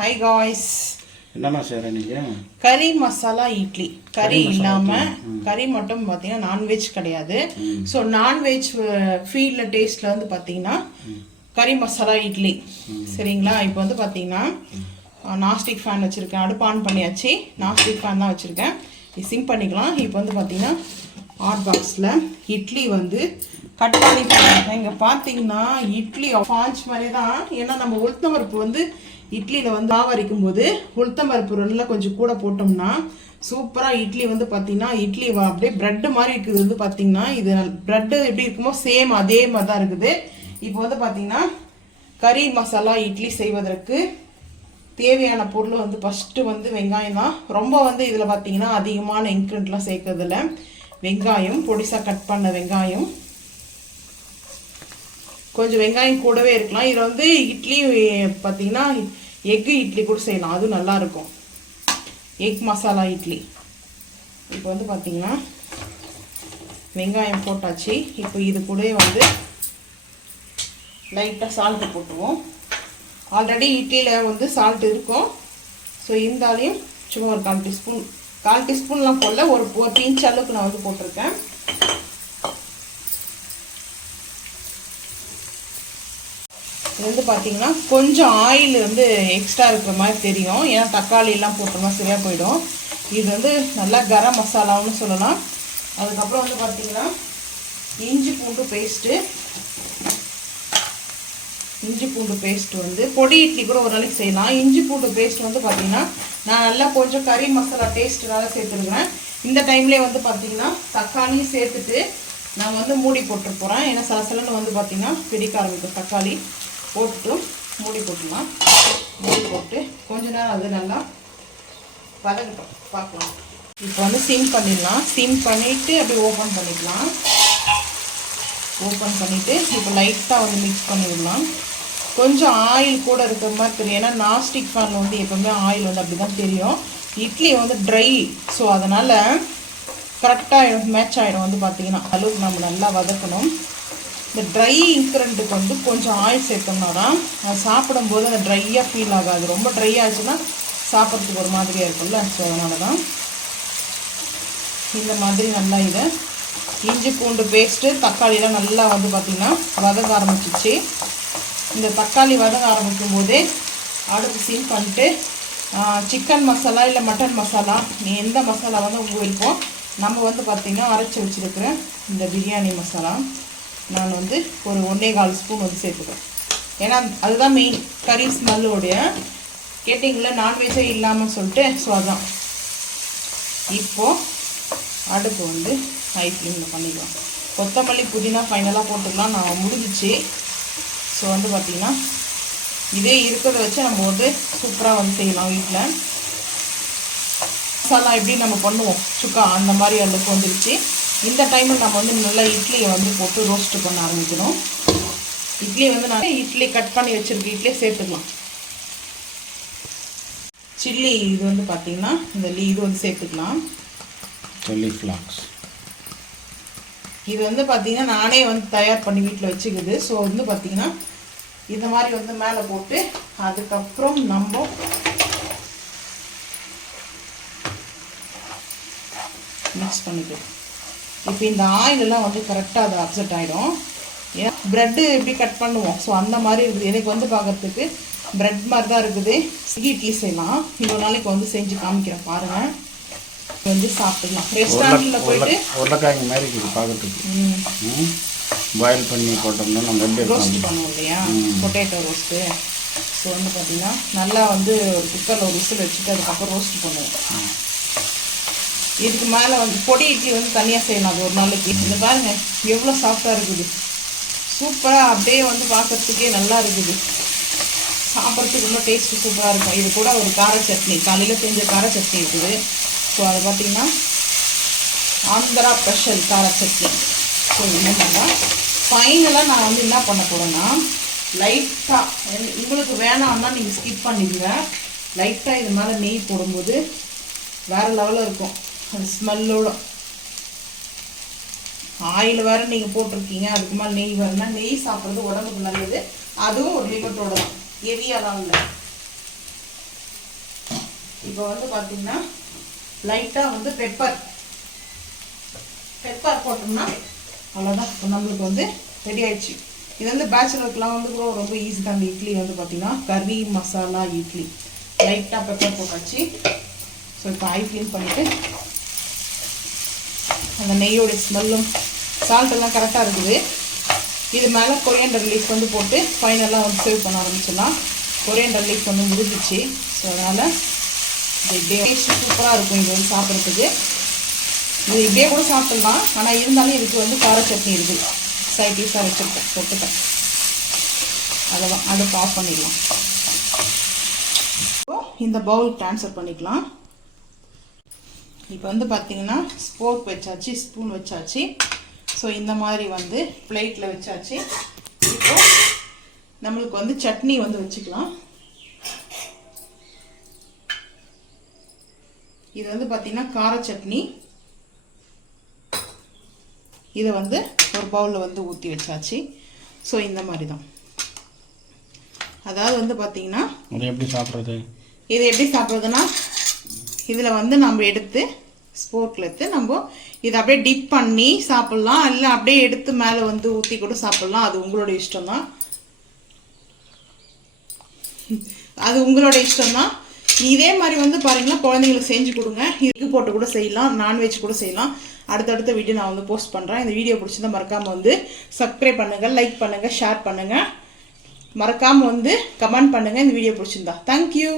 Hi guys. என்னமா செய்ற நீங்க? கறி மசாலா இட்லி. கறி இல்லாம கறி மட்டும் பாத்தீங்கன்னா நான்வெஜ் கிடையாது. ஸோ நான்வெஜ் ஃபீல்ல டேஸ்ட்ல வந்து பாத்தீங்கன்னா கறி மசாலா இட்லி. சரிங்களா? இப்போ வந்து பாத்தீங்கன்னா நாஸ்டிக் ஃபேன் வச்சிருக்கேன். அடுப்பு ஆன் பண்ணியாச்சு. நாஸ்டிக் ஃபேன் தான் வச்சிருக்கேன். இது சிம் பண்ணிக்கலாம். இப்போ வந்து பாத்தீங்கன்னா ஹாட் பாக்ஸில் இட்லி வந்து கட் பண்ணி போட்டிருக்கேன். இங்கே பார்த்தீங்கன்னா இட்லி பாஞ்ச் மாதிரி தான். ஏன்னா நம்ம உளுத்தம் பருப்பு வந்து இட்லியில் வந்து ஆவரிக்கும் போது உளுத்தம் பருப்பு நல்லா கொஞ்சம் கூட போட்டோம்னா சூப்பராக இட்லி வந்து பார்த்தீங்கன்னா இட்லி அப்படியே ப்ரெட்டு மாதிரி இருக்குது. வந்து பார்த்தீங்கன்னா இது ப்ரெட்டு எப்படி இருக்குமோ சேம் அதே மாதிரி தான் இருக்குது. இப்போ வந்து பார்த்தீங்கன்னா கறி மசாலா இட்லி செய்வதற்கு தேவையான பொருள் வந்து ஃபஸ்ட்டு வந்து வெங்காயம் தான். ரொம்ப வந்து இதில் பார்த்தீங்கன்னா அதிகமான இன்க்ரிடியன்ட்லாம் சேர்க்கறதில்ல. வெங்காயம் பொடிசாக கட் பண்ண வெங்காயம், கொஞ்சம் வெங்காயம் கூடவே இருக்கலாம். இதில் வந்து இட்லி பார்த்தீங்கன்னா எக்கு இட்லி கூட செய்யலாம், அதுவும் நல்லாயிருக்கும். எக் மசாலா இட்லி. இப்போ வந்து பார்த்தீங்கன்னா வெங்காயம் போட்டாச்சு. இப்போ இது கூட வந்து லைட்டாக சால்ட்டு போட்டுருவோம். ஆல்ரெடி இட்லியில் வந்து சால்ட் இருக்கும். ஸோ இருந்தாலையும் சும்மா ஒரு 1/4 டீஸ்பூன்லாம் போடல, ஒரு பிஞ்ச் அளவுக்கு நான் வந்து போட்டிருக்கேன். இது வந்து பார்த்தீங்கன்னா கொஞ்சம் ஆயில் வந்து எக்ஸ்ட்ரா இருக்கிற மாதிரி தெரியும். ஏன்னா தக்காளியெல்லாம் போட்டோம்னா சரியாக போயிடும். இது வந்து நல்லா கரம் மசாலான்னு சொல்லலாம். அதுக்கப்புறம் வந்து பார்த்தீங்கன்னா இஞ்சி பூண்டு பேஸ்ட்டு வந்து பொடி இட்லி கூட ஒரு நாளைக்கு செய்யலாம். இஞ்சி பூண்டு பேஸ்ட் வந்து பார்த்தீங்கன்னா நான் நல்லா கொஞ்சம் கறி மசாலா டேஸ்ட்டுனால சேர்த்துருக்குறேன். இந்த டைம்லேயே வந்து பார்த்தீங்கன்னா தக்காளியும் சேர்த்துட்டு நான் வந்து மூடி போட்டு போகிறேன். ஏன்னா சலசலன்னு வந்து பார்த்தீங்கன்னா பிடிக்க ஆரம்பிக்கும். தக்காளி போட்டு மூடி போட்டுலாம். மூடி போட்டு கொஞ்ச நேரம் அது நல்லா வதங்கட்டும், பார்க்கலாம். இப்போ வந்து சிம் பண்ணிடலாம். சிம் பண்ணிவிட்டு அப்படியே ஓப்பன் பண்ணிக்கலாம். ஓப்பன் பண்ணிவிட்டு இப்போ லைட்டாக வந்து மிக்ஸ் பண்ணி விடலாம். கொஞ்சம் ஆயில் கூட இருக்கிற மாதிரி தெரியும். ஏன்னா நாஸ்டிக் ஃபேனில் வந்து எப்போவுமே ஆயில் வந்து அப்படி தான் தெரியும். இட்லி வந்து ட்ரை, ஸோ அதனால் கரெக்டாக மேட்ச் ஆகிடும். வந்து பார்த்திங்கன்னா அளவுக்கு நம்ம நல்லா வதக்கணும். இந்த ட்ரை இன்க்ரண்ட்டுக்கு வந்து கொஞ்சம் ஆயில் சேர்த்தோம்னா தான் அது சாப்பிடும்போது அந்த ட்ரையாக ஃபீல் ஆகாது. ரொம்ப ட்ரை ஆச்சுன்னா சாப்பிட்றதுக்கு ஒரு மாதிரியாக இருக்கும்ல. ஸோ அதனால தான் இந்த மாதிரி நல்லா இதை இஞ்சி பூண்டு பேஸ்ட்டு தக்காளியெலாம் நல்லா வந்து பார்த்திங்கன்னா வதங்க ஆரம்பிச்சிச்சு. இந்த தக்காளி வதங்க ஆரம்பிக்கும் போதே அடுப்பு சீன் பண்ணிட்டு சிக்கன் மசாலா இல்லை மட்டன் மசாலா நீ எந்த மசாலா வந்து உங்கள் விருப்பம். நம்ம வந்து பார்த்திங்கன்னா அரைச்சி வச்சுருக்கிறேன் இந்த பிரியாணி மசாலா நான் வந்து ஒரு 1.25 ஸ்பூன் வந்து சேர்த்துக்கிறேன். ஏன்னா அதுதான் மெயின் கறி ஸ்மெல்லோடைய. கேட்டிங்களா நான்வெஜ்ஜே இல்லாமல் சொல்லிட்டு. ஸோ அதுதான். இப்போது அடுப்பு வந்து ஹை ஃப்ளேமில் பண்ணிக்கலாம். கொத்தமல்லி புதினா ஃபைனலாக போட்டுக்கலாம். நான் முடிஞ்சிச்சு. ஸோ வந்து பார்த்திங்கன்னா இதே இருக்கிறத வச்சு நம்ம வந்து சூப்பராக வந்து செய்யலாம் வீட்டில். மசாலா எப்படி நம்ம பண்ணுவோம் சுக்கா அந்த மாதிரி அளவுக்கு வந்துருச்சு. இந்த டைமில் நம்ம வந்து நல்லா இட்லியை வந்து போட்டு ரோஸ்ட்டு பண்ண ஆரம்பிக்கணும். இட்லி வந்து நான் இட்லி கட் பண்ணி வச்சுருக்கேன். இட்லியை சேர்த்துக்கலாம். சில்லி இது வந்து பார்த்திங்கன்னா இந்த இது வந்து சேர்த்துக்கலாம். சில்லி ஃப்ளாக்ஸ் இது வந்து பார்த்திங்கன்னா நானே வந்து தயார் பண்ணி வீட்டில் வச்சுக்குது. ஸோ வந்து பார்த்திங்கன்னா இந்த மாதிரி வந்து மேலே போட்டு அதுக்கப்புறம் நம்ம மிக்ஸ் பண்ணிக்கலாம். இப்போ இந்த ஆயிலெல்லாம் வந்து கரெக்டாக அது அப்செட் ஆகிடும். ஏன்னா ப்ரெட்டு எப்படி கட் பண்ணுவோம், ஸோ அந்த மாதிரி இருக்குது. எனக்கு வந்து பார்க்குறதுக்கு ப்ரெட் மாதிரி தான் இருக்குது. இட்லி செய்யலாம். இவ்வளோ நாளைக்கு வந்து செஞ்சு காமிக்கிறேன் பாருங்கள். வந்து சாப்பிடலாம். ரெஸ்டாரண்ட்டில் போயிட்டு உருளைக்காய்ங்க மாதிரி இருக்குது பார்க்குறதுக்கு. பாயில் பண்ணி போட்டோம்னா நம்ம எப்படி ரோஸ்ட் பண்ணுவோம் இல்லையா, பொட்டேட்டோ ரோஸ்ட்டு. ஸோ வந்து பார்த்திங்கன்னா நல்லா வந்து குக்கரில் ஒரு விசில் வச்சுட்டு அதுக்கப்புறம் ரோஸ்ட் பண்ணுவோம். இதுக்கு மேலே வந்து பொடி இட்லி வந்து தனியாக செய்யலாம். அது ஒரு நாளைக்கு. இந்த பாருங்க எவ்வளோ சாஃப்டாக இருக்குது. சூப்பராக அப்படியே வந்து பார்க்குறதுக்கே நல்லா இருக்குது. சாப்பிட்றதுக்கு ரொம்ப டேஸ்ட்டு சூப்பராக இருக்கும். இது கூட ஒரு கார சட்னி, காலையில் செஞ்ச கார சட்னி இருக்குது. ஸோ அதை பார்த்திங்கன்னா ஆந்திரா ஸ்பெஷல் கார சட்னி. ஸோ என்னென்னா ஃபைனலாக நான் வந்து என்ன பண்ண போகிறேன்னா லைட்டாக உங்களுக்கு வேணாம்னா நீங்கள் ஸ்கிப் பண்ணிடுங்க. லைட்டாக இது மேலே நெய் போடும்போது வேறு லெவலில் இருக்கும் அது ஸ்மெல்லோட. ஆயில் வேறு நீங்கள் போட்டிருக்கீங்க, அதுக்கு மேலே நெய் வேறுனா நெய் சாப்பிட்றது உடம்புக்கு நல்லது. அதுவும் ஒரு லிமிட்டோட தான், ஹெவியாலாம் இல்லை. இப்போ வந்து பார்த்தீங்கன்னா லைட்டாக வந்து பெப்பர் போட்டோம்னா அவ்வளோதான். இப்போ நம்மளுக்கு வந்து ரெடி ஆயிடுச்சு. இது வந்து பேச்சுலருக்குலாம் வந்து கூட ரொம்ப ஈஸி தான். அந்த இட்லி வந்து பார்த்தீங்கன்னா கறி மசாலா இட்லி. லைட்டாக பெப்பர் போட்டாச்சு. ஸோ இப்போ ஆயில் க்ளீன் பண்ணிவிட்டு அந்த நெய்யோட ஸ்மெல்லும் சால்ட் எல்லாம் கரெக்டாக இருக்குது. இது மேலே கொரியண்டர் லீஃப் வந்து போட்டு ஃபைனலாக வந்து சேவ் பண்ண ஆரம்பிச்சிடலாம். கொரியண்டர் லீஃப் வந்து முடிஞ்சிச்சு. ஸோ அதனால் இது டேஸ்ட் சூப்பராக இருக்கும். இது வந்து சாப்பிட்றதுக்கு இது இப்படியே கூட சாப்பிட்லாம். ஆனால் இருந்தாலும் இதுக்கு வந்து கார சட்னி இருக்குது. சைட் டிஷ்ஷாக வச்சுருக்கேன் தொட்டுட்டேன். அவ்வளோதான். அடுப்பு ஆஃப் பண்ணிடலாம். இந்த பவுல் ட்ரான்ஸ்ஃபர் பண்ணிக்கலாம். இப்போ வந்து பார்த்தீங்கன்னா ஸ்போர்க் வச்சாச்சு, ஸ்பூன் வச்சாச்சு. ஸோ இந்த மாதிரி வந்து பிளேட்டில் வச்சாச்சு. இப்போ நம்மளுக்கு வந்து சட்னி வந்து வச்சுக்கலாம். இது வந்து பார்த்தீங்கன்னா கார சட்னி. இதை வந்து ஒரு பவுலில் வந்து ஊற்றி வச்சாச்சு. ஸோ இந்த மாதிரி தான். அதாவது வந்து பார்த்தீங்கன்னா இது எப்படி சாப்பிட்றதுன்னா இதில் வந்து நம்ம எடுத்து ஸ்போர்க்கில் எடுத்து நம்ம இதை அப்படியே டிப் பண்ணி சாப்பிட்லாம். இல்லை அப்படியே எடுத்து மேலே வந்து ஊற்றி கூட சாப்பிட்லாம். அது உங்களோட இஷ்டம்தான். இதே மாதிரி வந்து பாருங்களா, குழந்தைங்களுக்கு செஞ்சு கொடுங்க. இது போட்டு கூட செய்யலாம், நான்வெஜ் கூட செய்யலாம். அடுத்தடுத்த வீடியோ நான் வந்து போஸ்ட் பண்ணுறேன். இந்த வீடியோ பிடிச்சிருந்தா மறக்காமல் வந்து சப்ஸ்கிரைப் பண்ணுங்கள், லைக் பண்ணுங்கள், ஷேர் பண்ணுங்கள். மறக்காமல் வந்து கமெண்ட் பண்ணுங்கள் இந்த வீடியோ பிடிச்சிருந்தா. தேங்க்யூ.